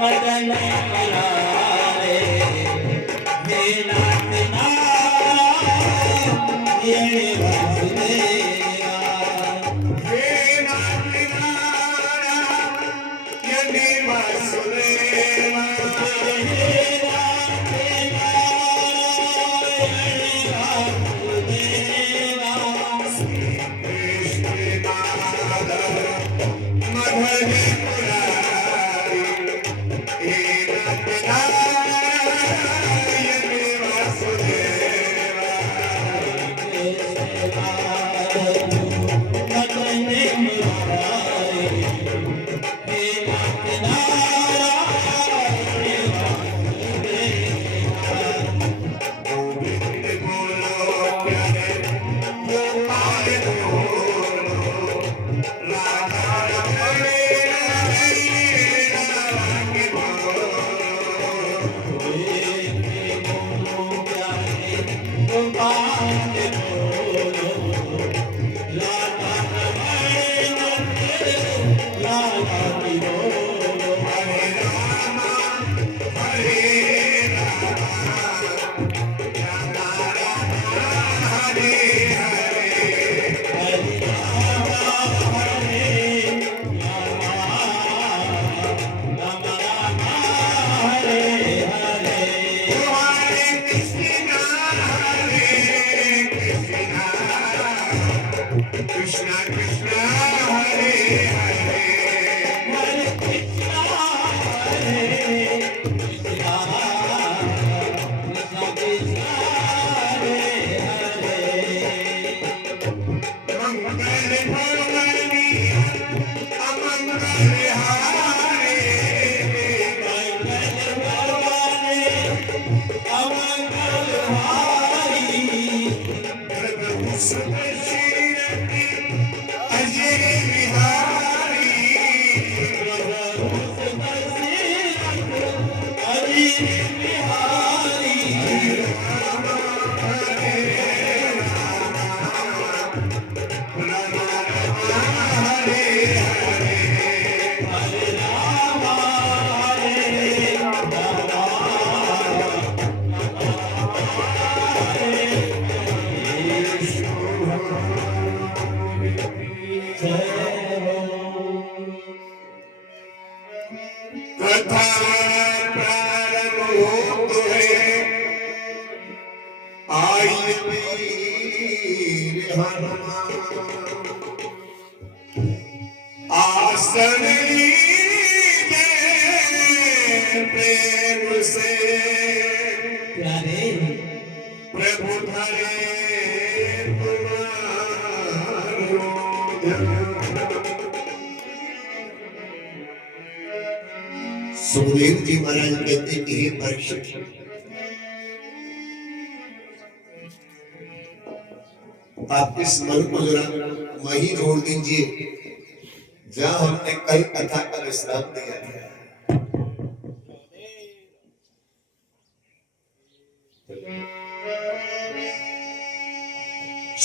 मदन मुरारे हे नाथ नारायण वासुदेवा हे नाथ नारायण वासुदेवा हे नाथ नारायण वासुदेवा कृष्ण माधव मदन मुरारी हे नाथ नारायण वासुदेवा मदन मुरारे हे नाथ नारायण वासुदेवा गोविंद बोलो प्यारे गोपाल बोलो राधा रमण हरे राम बोलो हरे राम हरे हरे हरे कृष्ण कृष्ण कृष्ण हरे हरे मंगल भगवानी अमंगल हारे प्रभु सुदर्शी अजय बिहारी हरे कथा प्रारंभ होते आई वीर हनुमान आसन लीजे प्रेम से प्रभु धरे सुखदेव जी महाराज कहते कि हे परीक्षित आप इस मन को जरा वहीं जोड़ दीजिए जहां हमने कल कथा का विश्राम दिया था।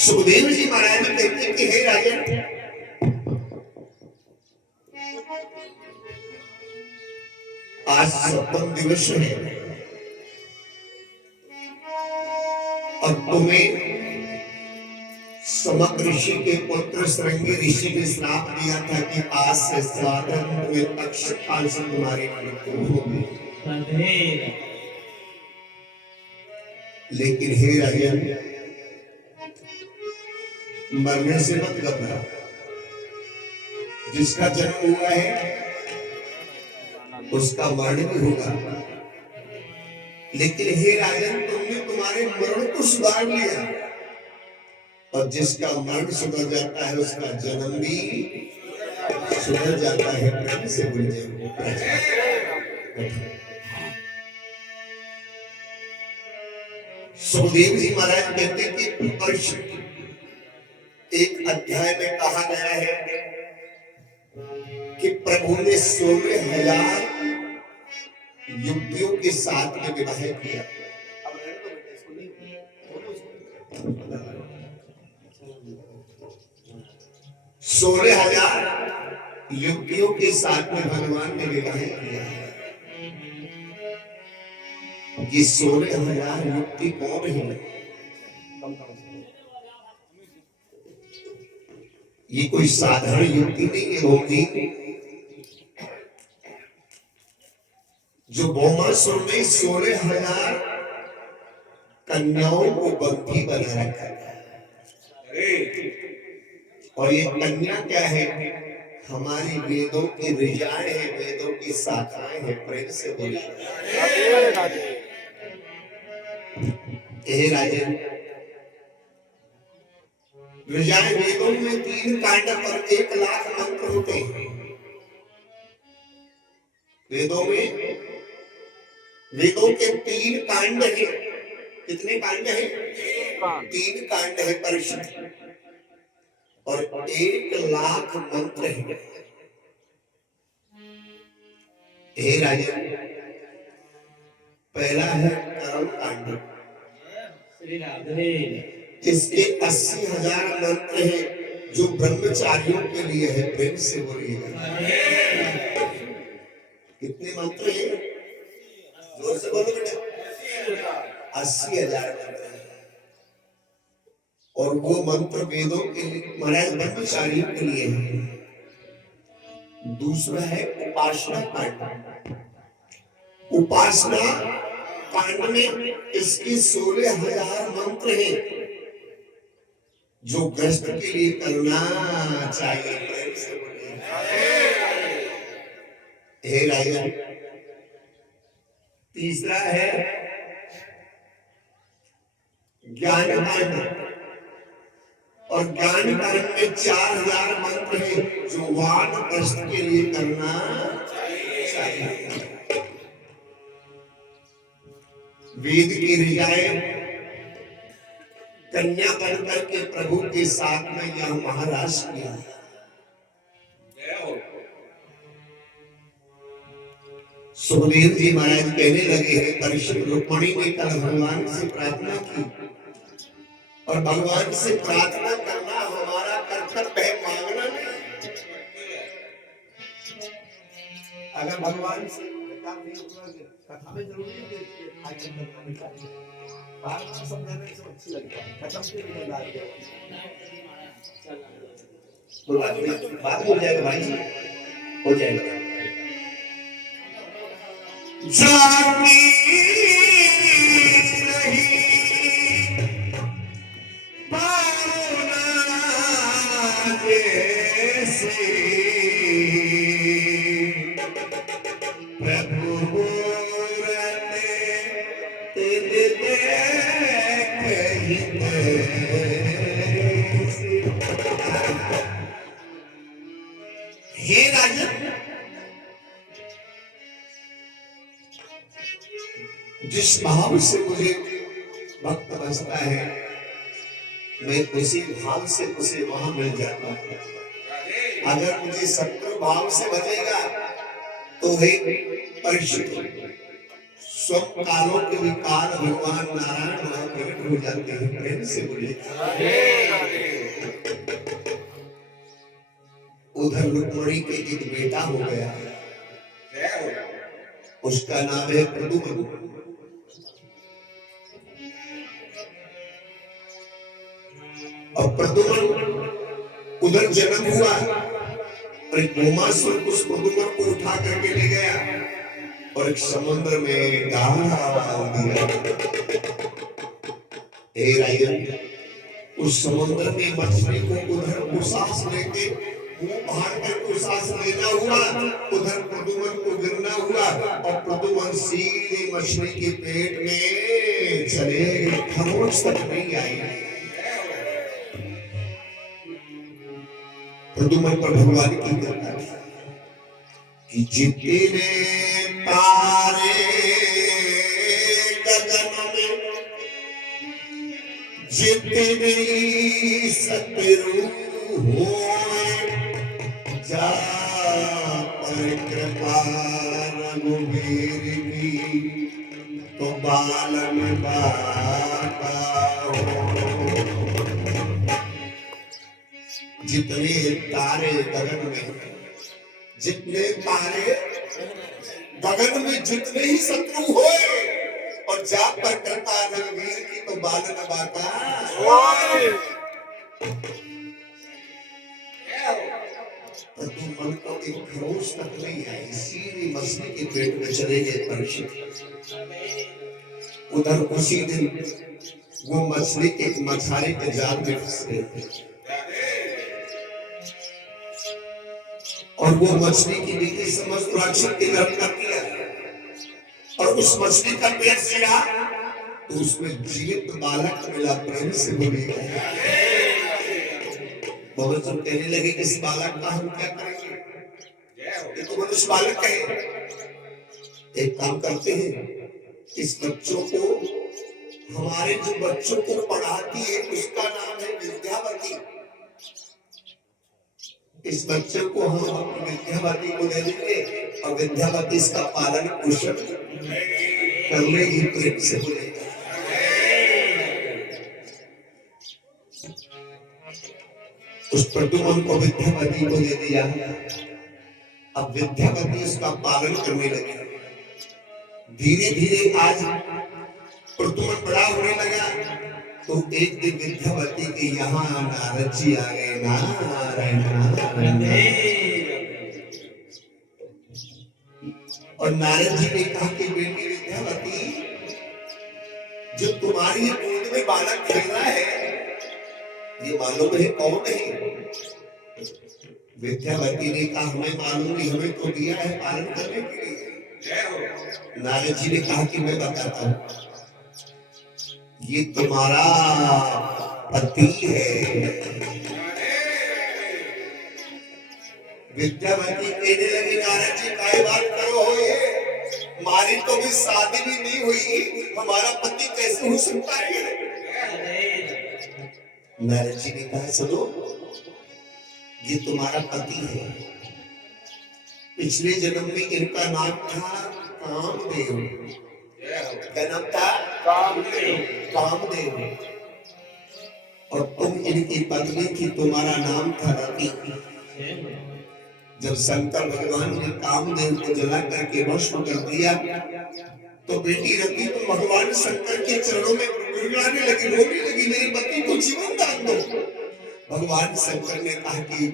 सुखदेव जी महाराज कहते कि हे राजन आज सप्तम दिवस है और तुम्हें समक ऋषि के पुत्र श्रृंगी ऋषि ने श्राप दिया था कि आज से साधन हुए काल से तुम्हारी मृत्यु होगी। लेकिन हे राजन मरने से मत घबरा, जिसका जन्म हुआ है उसका मरण भी होगा। लेकिन हे राजन तुमने तुम्हारे मरण को सुधार लिया और जिसका मरण सुधर जाता है उसका जन्म भी सुधर जाता है। प्रेम से बोलिए सुखदेव जी महाराज कहते कि परीक्षित एक अध्याय में कहा गया है कि प्रभु ने 16,000 युवतियों के साथ में विवाह किया। 16,000 युवतियों के साथ में भगवान ने विवाह किया। ये 16,000 युवती कौन है? ये कोई साधारण युवती नहीं है होगी, जो भौमासुर में 16,000 कन्याओं को बंदी बना रखा था। और ये कन्या क्या है? हमारी वेदों की ऋचाएं हैं, वेदों की शाखाएं हैं। प्रेम से बोलिए हे राजन। ऋचाएं वेदों में 3 कांड पर 1,00,000 मंत्र होते हैं। वेदों में वेदों के 3 कांड हैं। कितने कांड हैं? 3 कांड है परिषद और 1,00,000 मंत्र है। हे राजन, पहला है कर्म कांड। श्री राधे। इसके 80,000 मंत्र हैं जो ब्रह्मचारियों के लिए है। प्रेम से बोलिएगा कितने मंत्र हैं? जोर से बोलो बेटा। 80,000 मंत्र हैं। और वो मंत्र वेदों के लिए, महाराज ब्रह्मचारियों के लिए है। दूसरा है उपासना कांड। उपासना कांड में इसके 16,000 मंत्र हैं जो गृहस्थ के लिए करना चाहिए। प्रेम से बोलिए हे राजन। तीसरा है ज्ञान कांड। और ज्ञान कांड में 4,000 मंत्र हैं जो वानप्रस्थ के लिए करना चाहिए। वेद की ऋचाएं कन्या बनकर के प्रभु के साथ में यह महाराज किया। सुखदेव जी महाराज कहने लगे हैं, परीक्षित रुक्मिणी ने कल भगवान से प्रार्थना की और भगवान से प्रार्थना करना हमारा कर्तव्य है, मांगना नहीं। अगर भगवान से कथा में जरूरी है बात समझाने से अच्छी लगता है। खत्म से भी बात हो जाएगा भाई, हो जाएगा। जाती नहीं भावना जैसे प्रभु हे राजन, जिस भाव से मुझे भक्त बसता है मैं उसी भाव से उसे वहां मिल जाता हूं। अगर मुझे शत्रु भाव से बजेगा तो हे परीक्षित, सब कालों के विकार भगवान नारायण वहां प्रकट हो जाते हैं। प्रेम से बोले उधर रुक्मिणी के एक बेटा हो गया, उसका नाम है प्रद्युम्न। और प्रद्युम्न उधर जन्म हुआ और एक भौमासुर उस प्रद्युम्न को उठा करके ले गया और एक समुद्र में डाल दिया। हे राजन, उस समुद्र में मछली को उधर सांस लेके मुंह बाहर करके सांस लेना हुआ, उधर प्रद्युम्न को गिरना हुआ और प्रद्युम्न सीधे मछली के पेट में चले गए, खरोच तक नहीं आई। प्रद्युम्न पर भगवान की कृपा कि जितने तारे गगन में, जितने शत्रु हो जा पर कृपा रघुवीर की, तो बालन बाका हो। जितने तारे गगन में जितने तारे गगन में जितने ही शत्रु होए और जा पर करता रघुवीर की तो बालन बाका तो तू मन को एक खरोच तक नहीं है इसीलिए मछली के पेट में चले गए परीक्षित उधर उसी दिन वो मछली एक मछारी के जाल में फंस गई थी और वो मछली की नीति समझ राक्षस के गर्भ कर दिया और उस मछली का पेट सिया तो उसमें जीवित बालक मिला प्रेम से बोली बहुत सब कहने लगे कि इस बालक का हम क्या करेंगे ये तो मनुष्य बालक है एक काम करते हैं इस बच्चों को हमारे जो बच्चों को पढ़ाती है उसका नाम है विद्यावती इस बच्चे को हम अपनी विद्यावती को दे देंगे और विद्यावती इसका पालन पोषण कर लेगी प्रेम से बोलेगा उस प्रद्युम्न को विद्यावती को दे दिया अब विद्यावती उसका पालन करने लगी धीरे धीरे आज प्रद्युम्न बड़ा होने लगा तो एक दिन विद्यावती के यहाँ नारद जी आ गए नारायण और नारद जी ने कहा कि बेटी विद्यावती जो तुम्हारी गोद में बालक खेल रहा है ये मालूम है कौन है विद्यावती ने कहा हमें मालूम नहीं हमें तो दिया है पालन करने के लिए नारद जी ने कहा कि मैं बताता हूं ये तुम्हारा पति है विद्यावती कहने लगी नारद जी काय बात करो हो ये हमारी तो भी शादी भी नहीं हुई हमारा पति कैसे हो सकता है नारद जी ने कहा सुनो ये तुम्हारा पति है पिछले जन्म में इनका नाम था कामदेव क्या नाम था कामदेव और तुम इनकी पत्नी थी तुम्हारा नाम था रति जब शंकर भगवान ने कामदेव को जला करके भस्म कर दिया तो बेटी रति तो भगवान शंकर के चरणों में गुड़गुड़ाने लगी रोने लगी मेरे पति को जीवन दान दो भगवान शंकर ने कहा कि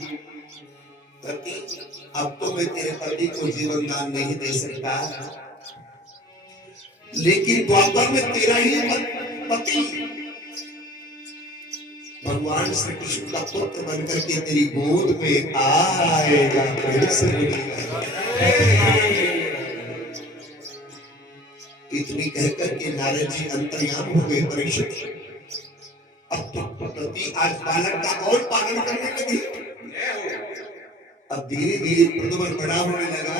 रति अब तो मैं तेरे पति को जीवन दान नहीं दे सकता लेकिन द्वापर में तेरा ही पति भगवान श्री कृष्ण का पुत्र बनकर के तेरी गोद में आएगा इतनी कहकर के नारद जी अंतर्याम हो गए परीक्षित अब तो प्रति आज बालक का और पालन करने लगी अब धीरे धीरे प्रद्युम्न बड़ा होने लगा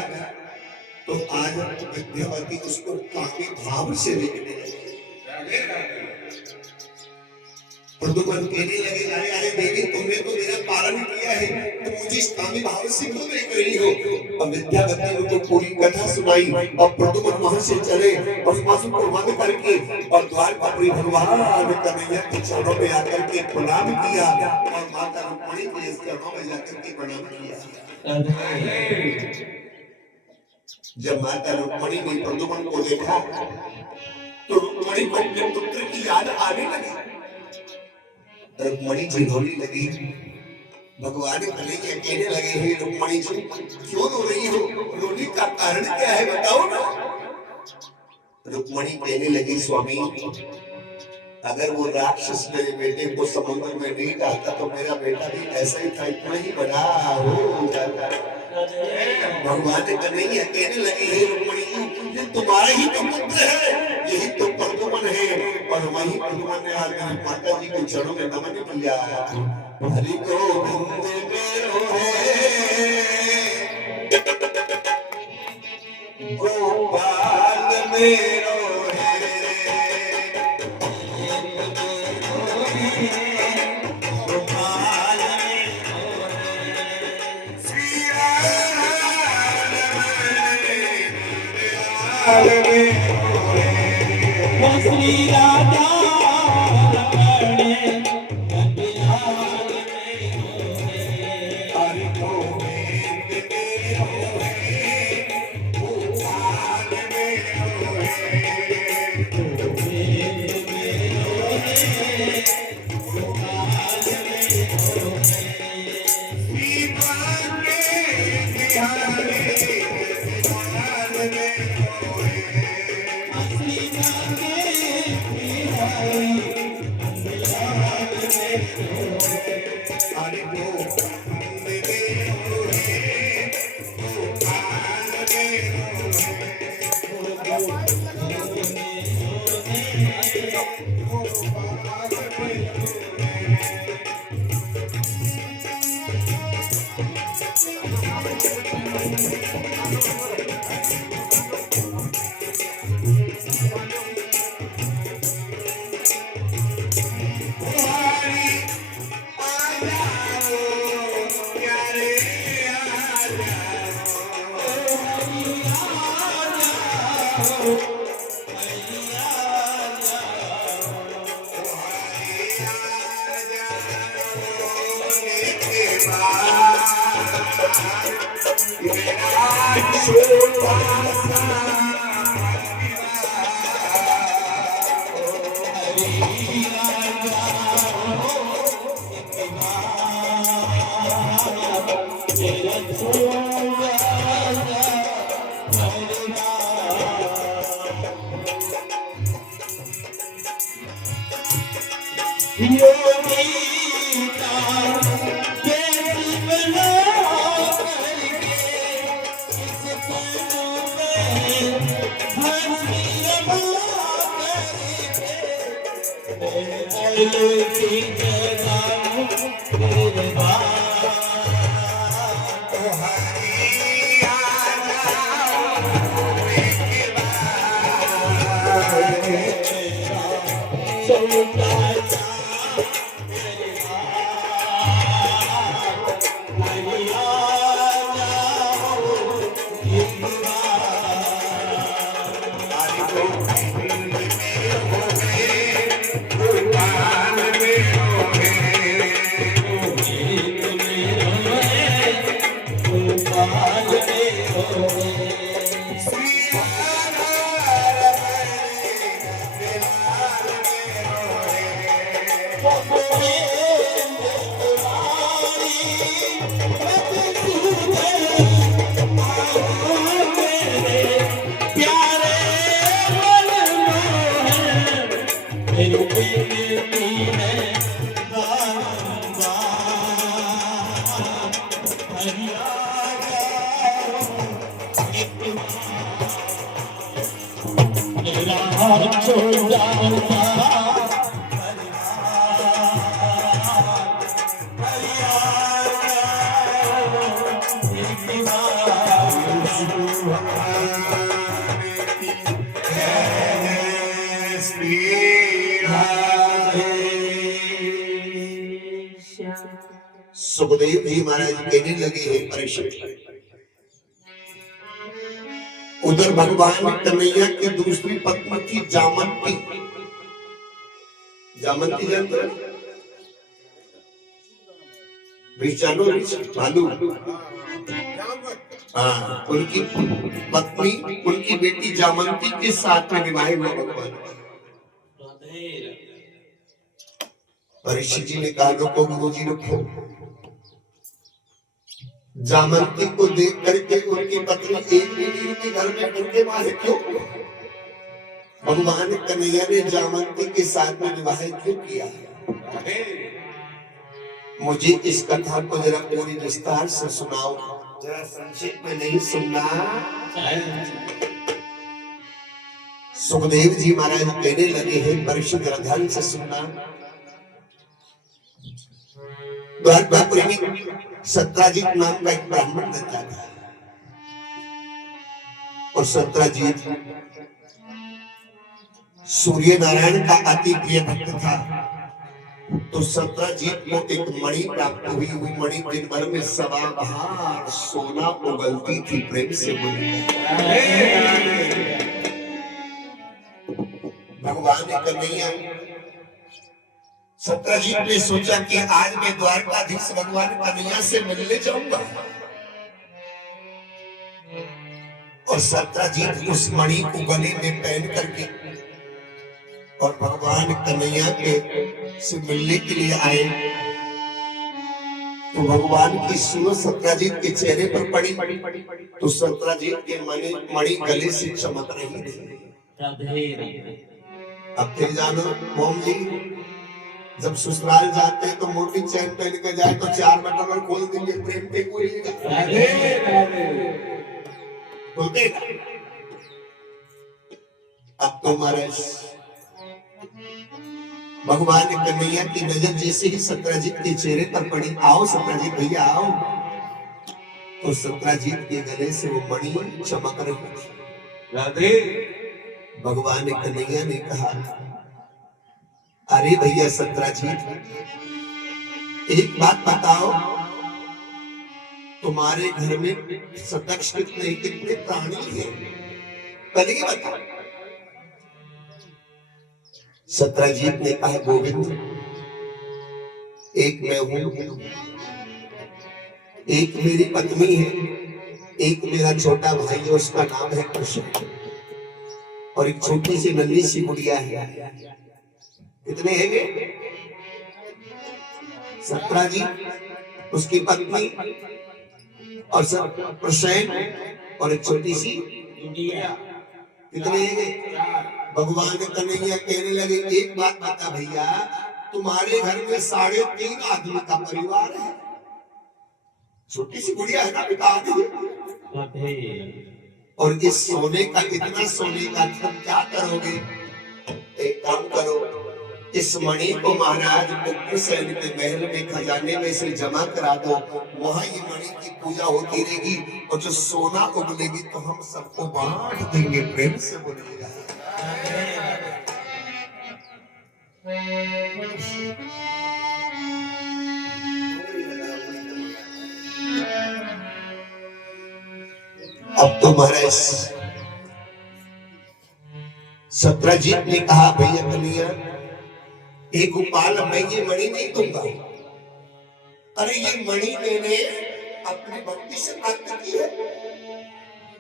तो आज विद्यावती उसको काफी भाव से देखने लगी प्रद्युम्न कहने लगे अरे अरे देवी तुमने तो मेरा पालन किया है तो मुझे इस कामी भाव से क्यों देख रही हो और विद्यावती ने तो पूरी कथा सुनाई और प्रद्युम्न वहां से चले और मासूम को वंद करके और द्वार पर अपनी भगवान कन्हैया के चरणों में आकर के प्रणाम किया और माता रुक्मिणी के चरणों में जाकर के प्रणाम किया जब माता रुक्मिणी ने प्रद्युम्न को देखा तो रुक्मिणी को अपने पुत्र की याद आने लगी रुक्मिणी जी रोने लगी भगवान कन्हैया कहने लगे हे रुक्मिणी जी क्यों रो रही हो रोने का कारण क्या है बताओ ना रुक्मिणी कहने लगी स्वामी अगर वो राक्षस मेरे बेटे को समुद्र में नहीं डालता तो मेरा बेटा भी ऐसा ही था इतना ही बड़ा हो जाता भगवान कन्हैया कहने लगे हे रुक्मिणी ये तुम्हारा ही तो पुत्र है यही तो प्रद्युम्न है और वही प्रद्युम्न ने आज मेरी माता जी के चरणों में नमन किया हरि गोविंद मेरो है गोपाल मेरो श्री राधा हरि गोविंद सुखदेव जी महाराज कहने लगे हैं परीक्षित, उधर भगवान कन्हैया की दूसरी पत्नी थी जामंती। जामंती जानते हो? विचारो भालू, हाँ, उनकी पत्नी, उनकी बेटी जामंती के साथ में विवाह हुआ भगवान। परीक्षित जी ने कहा को गुरु जी रखो। जामंती को देख करके उनकी पत्नी एक बेटी के घर में उनके मारे क्यों? भगवान कन्हैया ने जामंती के साथ में विवाह क्यों किया? मुझे इस कथा को जरा पूरी विस्तार से सुनाओ, जरा संक्षेप में नहीं सुनना। सुखदेव जी महाराज कहने लगे हैं परीक्षित ध्यान से सुनना। द्वारकापुरी में सत्राजीत नाम का एक ब्राह्मण रहता था और सत्राजीत सूर्य नारायण का अति प्रिय भक्त था। तो सत्राजीत को एक मणि प्राप्त हुई। हुई मणि दिन भर में सवा बहार सोना उगलती थी। प्रेम से बोली भगवान कन्हैया। सत्राजीत ने सोचा कि आज मैं द्वारकाधीश भगवान कन्हैया से मिलने जाऊंगा और सत्राजीत उस मणि को गले में पहन करके और भगवान कन्हैया के से मिलने के लिए आए। तो भगवान की सूरत सत्राजीत के चेहरे पर पड़ी, तो सत्राजीत के मणि गले से चमक रही थी। राधे राधे। अब फिर जानो मोम जी, जब ससुराल जाते हैं तो मोटी चैन पहन के जाए तो 4 बटन और खोल देंगे, प्रेम पे बोलिएगा राधे राधे। बोलते हैं। अब तो महाराज भगवान कन्हैया की नजर जैसे ही सत्राजीत के चेहरे पर पड़ी, आओ सत्राजीत भैया आओ, तो सत्राजीत के गले से वो मणि चमक रही थी। राधे। भगवान कन्हैया ने कहा, अरे भैया सत्राजीत, एक बात बताओ, तुम्हारे घर में सदक्ष कितने कितने प्राणी हैं, पहले ही बताओ। सत्राजीत ने कहा, गोविंद, एक मैं हूं, एक मेरी पत्नी है, एक मेरा छोटा भाई है, उसका नाम है कृष्ण, और एक छोटी सी नन्ही सी गुड़िया है। कितने हैं वे? 17 जी, उसकी पत्नी और सब प्रसन्न और एक छोटी सी गुड़िया। कितने हैं? भगवान कन्हैया कहने लगे, एक बात बता भैया, तुम्हारे घर में 3.5 आदमी का परिवार है, छोटी सी गुड़िया है ना पिता आदि, और इस सोने का, इतना सोने का तुम क्या करोगे? एक काम करो, इस मणि को महाराज उग्रसेन के महल में खजाने में से जमा करा दो, वहां ये मणि की पूजा होती रहेगी, और जो सोना उगलेगी तो हम सबको बांट देंगे। प्रेम से बोलिएगा। अब तो महाराज सत्राजीत ने कहा, भैया कन्हैया, एक गोपाल, मैं ये मणि नहीं दूंगा। अरे ये मणि मैंने अपनी भक्ति से प्राप्त की है।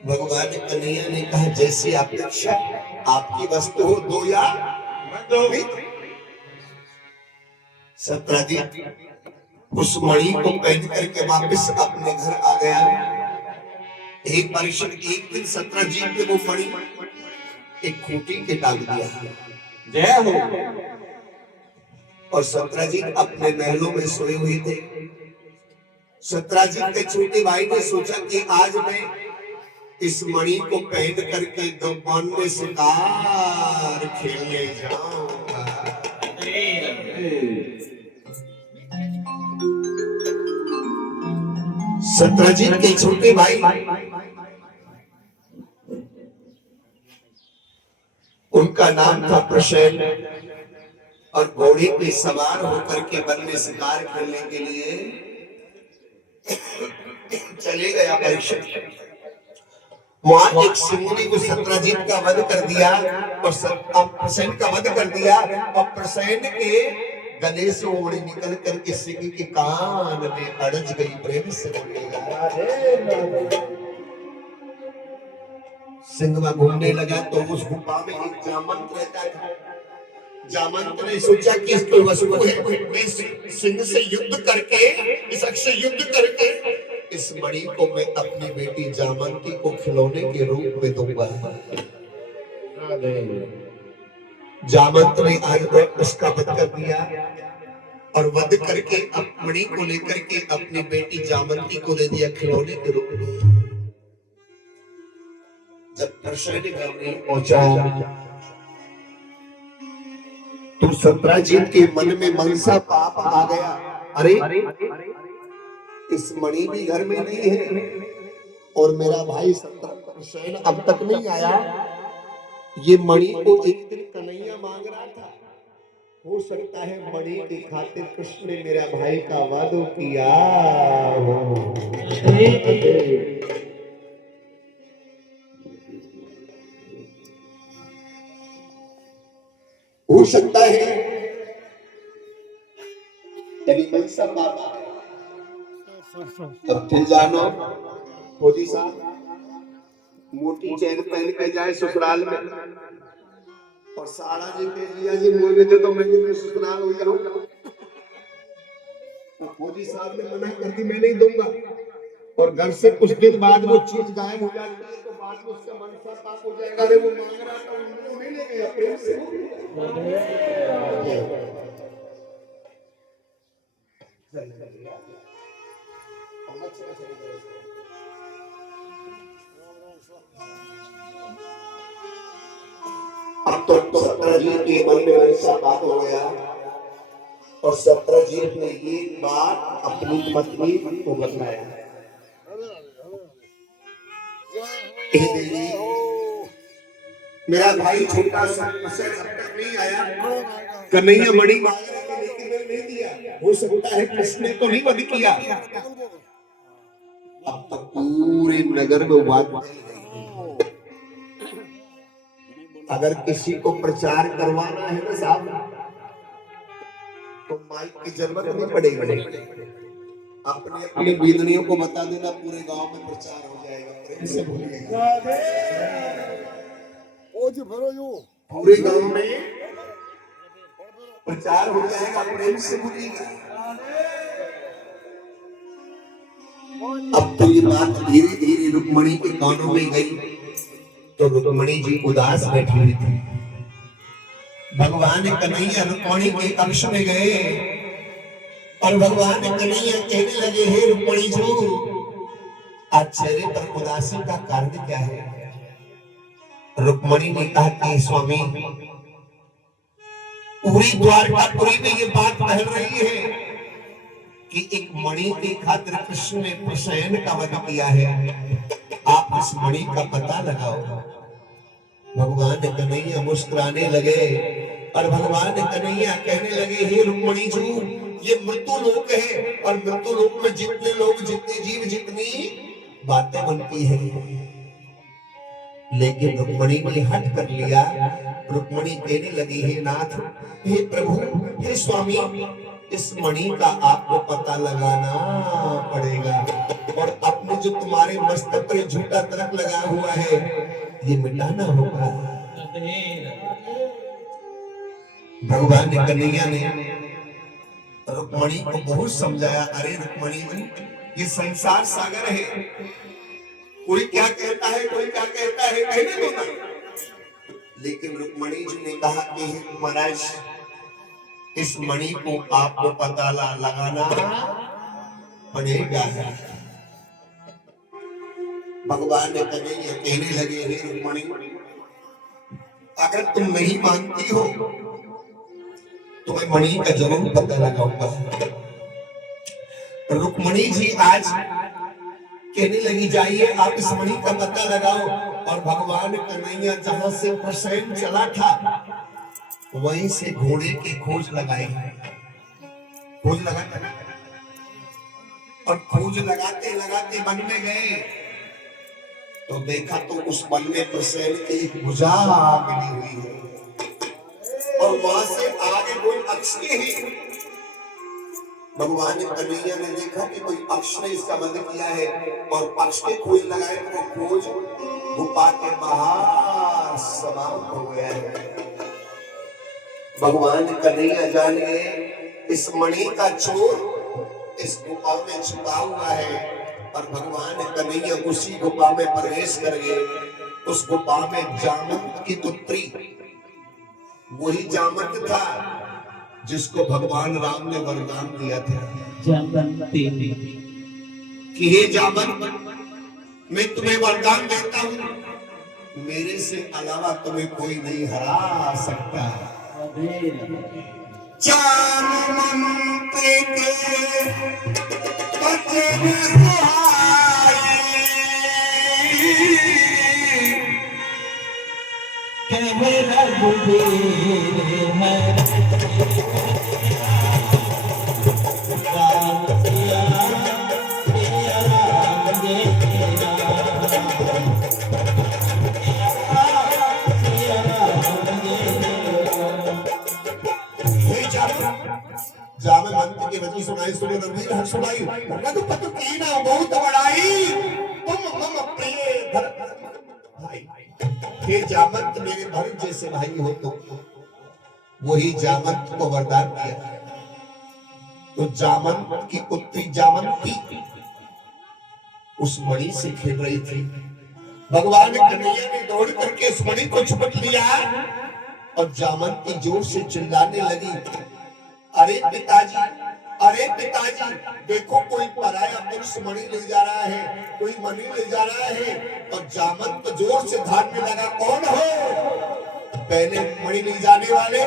भगवान कन्हैया ने कहा, जैसी आपकी इच्छा, आपकी वस्तु हो, दो या मत दो। सत्राजीत उस मणि को पहन करके वापस अपने घर आ गया। एक दिन सत्राजीत ने वो मणि एक खूंटी के टांग दिया। जय हो। और सत्राजीत अपने महलों में सोए हुए थे। सत्राजीत के छोटे भाई ने सोचा कि आज मैं इस मणि को पहन करके वन में शिकार खेलने जाऊंगा। सत्राजीत के छोटे भाई उनका नाम था प्रसेन, और घोड़े पे सवार होकर के वन में शिकार खेलने के लिए चले गया परीक्षित। वहां एक सिंह को सत्राजीत का वध कर दिया, और प्रसेन का वध कर दिया, और प्रसेन के गले से ओढ़ी निकल करके सिंह के कान में अड़ज गई। प्रेम से बोलेगा। सिंह में घूमने लगा तो उस गुफा में एक जामंत रहता था। जामंत ने सोचा कि इस कोई वस्तु है, मैं सिंह से युद्ध करके, इस से युद्ध करके इस मणि को मैं अपनी बेटी जामंती को खिलौने के रूप में दूंगा। जामंत ने आज उसका वध कर दिया, और वध करके अब मणि को लेकर के अपनी बेटी जामंती को दे दिया खिलौने के रूप में। जब प्रसेन घर में पहुंचा तो सत्राजीत के मन में मनसा पाप आ गया। अरे इस मणि भी घर में नहीं है, और मेरा भाई प्रसेन अब तक नहीं आया। ये मणि को एक दिन कन्हैया मांग रहा था, हो सकता है मणि की खातिर कृष्ण ने मेरा भाई का वादा किया हो सकता है। यदि मनसा पाप आ गया, अब फिर जानो मोदी साहब मोटी चैन पहन के जाए ससुराल में, और सारा जी के लिया जी मोदी दे तो मैं ससुराल हो जाऊंगा। फौजी साहब ने मना कर दी, मैं नहीं दूंगा। और घर से कुछ दिन बाद वो चीज गायब हो जाती है तो बाद में उसका मन सा पाप हो जाएगा, अरे वो मांग रहा था वो नहीं ले गया, प्रेम से अब तो सत्रजीत के मन में ऐसा बात हो गया और सत्रजीत ने ये बात अपनी पत्नी को बताया। देवी, मेरा भाई छोटा सा अब तक नहीं आया, कन्हैया बड़ी मांग रहा था लेकिन मैंने नहीं दिया। हो सकता है कृष्ण ने तो नहीं वध किया। अब तक पूरे नगर में बात, अगर किसी को प्रचार करवाना है ना साहब तो माइक की जरूरत नहीं पड़ेगी, अपने अपने बीदनियों को बता देना, पूरे गांव में प्रचार हो जाएगा। प्रेम से बोलिएगा, पूरे गांव में प्रचार हो जाएगा। प्रेम से बोलिएगा। अब तो ये बात धीरे धीरे रुक्मणी के कानों में गई तो रुक्मणी जी उदास बैठी हुई थी। भगवान कन्हैया रुक्मणी के कक्ष में गए और भगवान कन्हैया कहने लगे, हे रुक्मणी जी, आज चेहरे पर उदासी का कारण क्या है? रुक्मणी ने कहा कि स्वामी, पूरी द्वारकापुरी में ये बात फैल रही है कि एक मणि के खातिर कृष्ण ने प्रसेन का वध किया है, आप इस मणि का पता लगाओ। भगवान कन्हैया मुस्कुराने लगे और भगवान कन्हैया कहने लगे, हे रुक्मणी जी, ये मृत्यु लोक है और मृत्यु लोक में जितने लोग, जितने जीव, जितनी बातें बनती है, लेकिन रुक्मणी ने हट कर लिया। रुक्मणी कहने लगी, हे नाथ, हे प्रभु, हे स्वामी, इस मणि का आपको पता लगाना पड़ेगा और अपने जो तुम्हारे मस्तक पर झूठा तिलक लगा हुआ है ये मिटाना होगा। भगवान कन्हैया ने रुक्मणी को बहुत समझाया, अरे रुक्मणी, ये संसार सागर है, कोई क्या कहता है, कोई क्या कहता है, कहने दो ना। लेकिन रुक्मणी जी ने कहा कि महाराज, इस मणि को आपको पता लगाना पड़ेगा। भगवान ने कन्हैया कहने लगे, हे रुक्मणी, अगर तुम नहीं मानती हो तो मैं मणि का जरूर पता लगाऊंगा। रुक्मणी जी आज कहने लगी, जाइए आप इस मणि का पता लगाओ। और भगवान कन्हैया जहां से प्रसेन चला था वहीं से घोड़े की खोज लगाई, खोज लगाते और खोज लगाते लगाते वन में गए तो देखा तो उस वन में प्रसेन की एक भुजा मिली हुई है और वहां से आगे कोई अक्ष नहीं। भगवान कन्हैया ने देखा कि कोई अक्ष ने इसका वध किया है और अक्ष के खोज लगाए तो खोज गुफा के बाहर समाप्त हो गया है। भगवान कन्हैया जान गए इस मणि का चोर इस गुफा में छुपा हुआ है और भगवान कन्हैया उसी गुफा में प्रवेश कर गए। उस गुफा में जामंत की पुत्री, वही जामंत था जिसको भगवान राम ने वरदान दिया था, जामंती, कि हे जामंत, मैं तुम्हें वरदान देता हूं, मेरे से अलावा तुम्हें कोई नहीं हरा सकता। जामंत के बचन सुहाए कहे रघुवीर है जामवंत की वचन सुनाई, सुनो रघुवीर हर सुनाई, रघुपति की ना बहुत बड़ाई, तुम मम प्रिय भाई। हे जामवंत, मेरे भरत जैसे भाई हो तो। वही जामवंत को वरदान दिया तो जामन की पुत्री जामंती उस मणि से खेल रही थी। भगवान कन्हैया ने दौड़ करके उस मणि को झपट लिया और जामंती जोर से चिल्लाने लगी, अरे पिताजी, अरे पिताजी, देखो कोई पराया पुरुष मणि ले जा रहा है, कोई मणि ले जा रहा है। और जामंत जोर से धारने लगा, कौन हो? पहले मणि ले जाने वाले,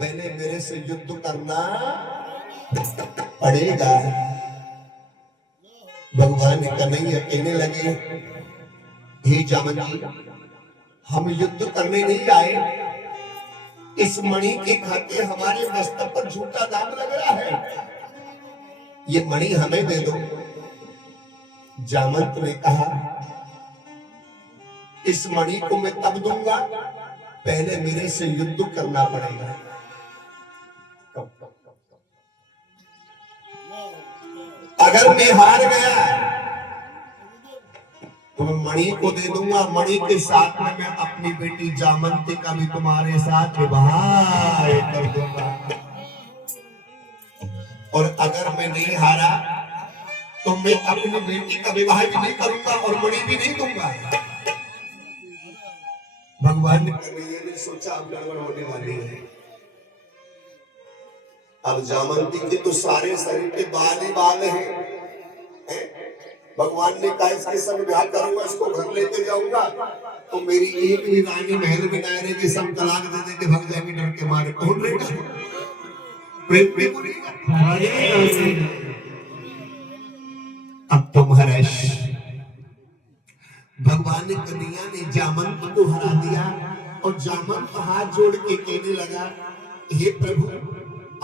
पहले मेरे से युद्ध करना पड़ेगा। भगवान कन्हैया कहने लगे, हे जामंती, हम युद्ध करने नहीं आए, इस मणि के खातिर हमारे मस्तक पर झूठा दाम लग रहा है, ये मणि हमें दे दो। जामंत ने कहा, इस मणि को मैं तब दूंगा, पहले मेरे से युद्ध करना पड़ेगा। अगर मैं हार गया तो मैं मणि को दे दूंगा, मणि के साथ में मैं अपनी बेटी जामंती का भी तुम्हारे साथ विवाह कर दूंगा। और अगर मैं नहीं हारा तो मैं अपनी बेटी का विवाह भी नहीं करूंगा और मणि भी नहीं दूंगा। भगवान कन्हैया ने सोचा अब गड़बड़ होने वाली है। अब जामंती के तो सारे शरीर के बाल ही बाल हैं। भगवान ने कहा इसके संग ब्याह करूंगा, इसको घर लेके जाऊंगा तो मेरी एक भी रानी महल में ना रहेगी, सब तलाक दे दे के भाग जाएंगे डर के मारे। कौन रहेगा? अब तो महाराज भगवान ने कन्हैया ने जामंत को हरा दिया और जामंत हाथ जोड़ के कहने लगा, हे प्रभु,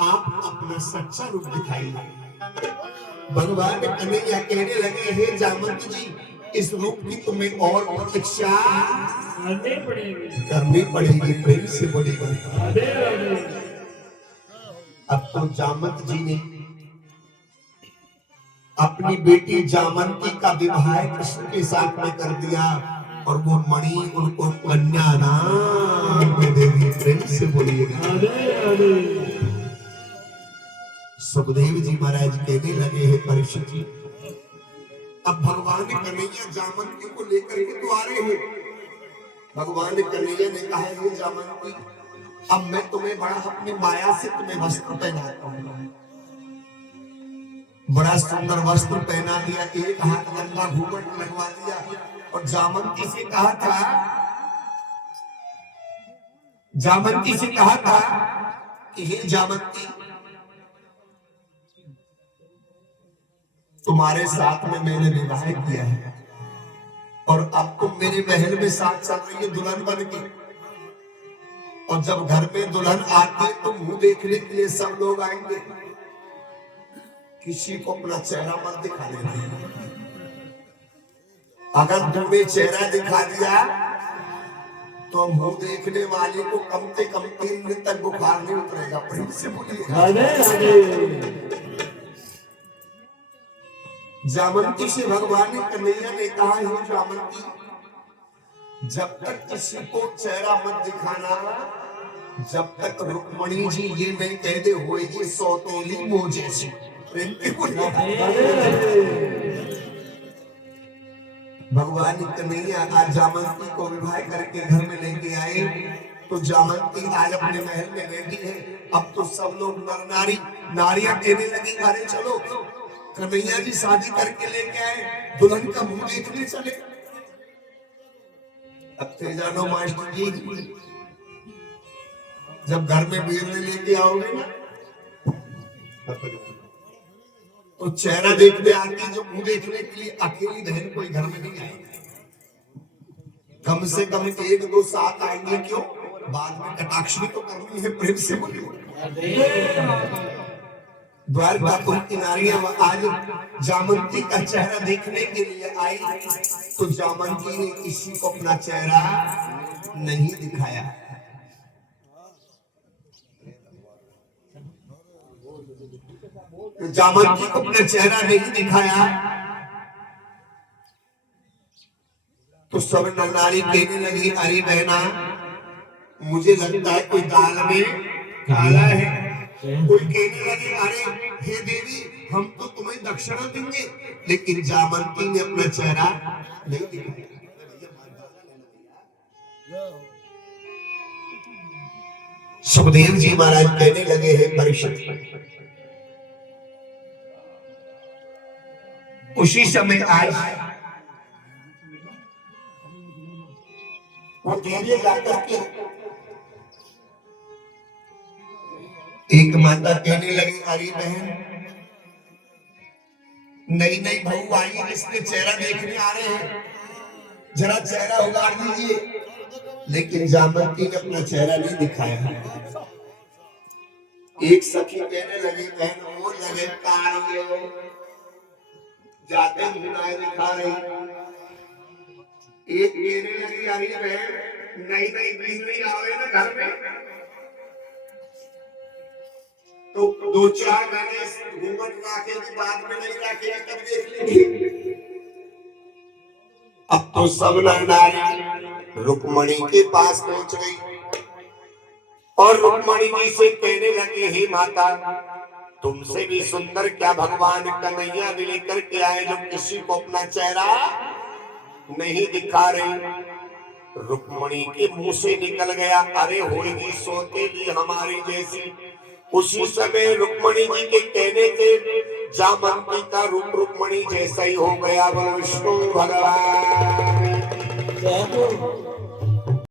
आप अपना सच्चा रूप दिखाइए। भगवान कन्हैया कहने लगे, हे जामंत जी, इस रूप की तुम्हें और प्रतीक्षा करनी पड़ेगी। प्रेम से बोलेगा। अब तो जामंत जी ने अपनी बेटी जामंती का विवाह कृष्ण के साथ में कर दिया और वो मणि उनको कन्यादान में दे दी। प्रेम से बोलिएगा। सुखदेव जी महाराज कहने लगे, हैं परीक्षित जी, अब भगवान कन्हैया जामंती को लेकर के तो आ रहे हैं। भगवान कन्हैया ने कहा, हे जामंती, अब मैं तुम्हें बड़ा अपनी माया से तुम्हें वस्त्र पहनाता हूँ। बड़ा सुंदर वस्त्र पहना दिया, एक हाथ गंगा घूंघट लगवा दिया और जामंती से कहा था, जामंती से कहा था कि हे जामंती, तुम्हारे साथ में मैंने विवाह किया है और अब तुम मेरे महल में साथ चल रही है दुल्हन बन के। और जब घर में दुल्हन आती तो मुंह देखने के लिए सब लोग आएंगे, किसी को अपना चेहरा मत दिखा देना। अगर तुमने चेहरा दिखा दिया तो मुंह देखने वाले को कम से कम 3 दिन तक बुखार नहीं उतरेगा। प्रेम से बोलिए। जामंती से भगवान कन्हैया ने कहा, हे जामंती, जब तक किसी को चेहरा मत दिखाना, जब तक रुक्मणी जी ये नहीं कह दे होएगी सौतेली मोजे से। भगवान कन्हैया आज जामंती को विवाह करके घर में लेके आए तो जामंती आज अपने महल में बैठी है। अब तो सब लोग नर नारी नारियां कहने लगी, अरे चलो कन्हैया जी शादी करके लेके आए, दुल्हन का मुंह देखने चले। अब थे जानो मास्टर जी, जब घर में बीरने लेके आओगे ना तो चेहरा देखने आती, जो मुंह देखने के लिए अकेली बहन कोई घर में नहीं आएगी। कम से कम 1-2 साथ आएंगे, क्यों? बाद में कटाक्ष भी तो करनी है। प्रेम से बोलिए। द्वारकापुर की नारियां आज जामंती का चेहरा देखने के लिए आई तो जामंती ने किसी को अपना चेहरा नहीं दिखाया। जामंती को अपना चेहरा नहीं दिखाया तो सब नारी कहने लगी, अरे बहना, मुझे लगता है कोई दाल में काला है। कोई कहने लगे अरे हे देवी हम तो तुम्हें दक्षिणा देंगे, लेकिन जामवंती ने अपना चेहरा नहीं दिखाया। सुखदेव जी महाराज कहने लगे हैं परीक्षित, उसी समय आज वो धैर्य जाकर के एक माता कहने लगी अरे बहन नई नई बहू आई है, इसके चेहरा देखने आ रहे हैं, जरा चेहरा उगाड़ दीजिए। लेकिन जामवंती ने अपना चेहरा नहीं दिखाया। एक सखी कहने लगी बहन वो लगे कार्य जाते ही नाय दिखा रही। एक कहने लगी अरे बहन नई नई बिजली आवे ना घर में तो 2-4 महीने घूंघट रखे के बाद में नहीं रखे तब देख लेंगे। अब तो सब नारी रुक्मणी के पास पहुंच गई और रुक्मणी जी से कहने लगे हे माता तुमसे भी सुंदर क्या भगवान कन्हैया ने लेकर के आए जो किसी को अपना चेहरा नहीं दिखा रही। रुक्मणी के मुंह से निकल गया अरे होगी सौतेली हमारी जैसी। उसी समय रुक्मणी जी के कहने से जामवंती का रूप रुक्मणी जैसा ही हो गया। बोलो विष्णु भगवान।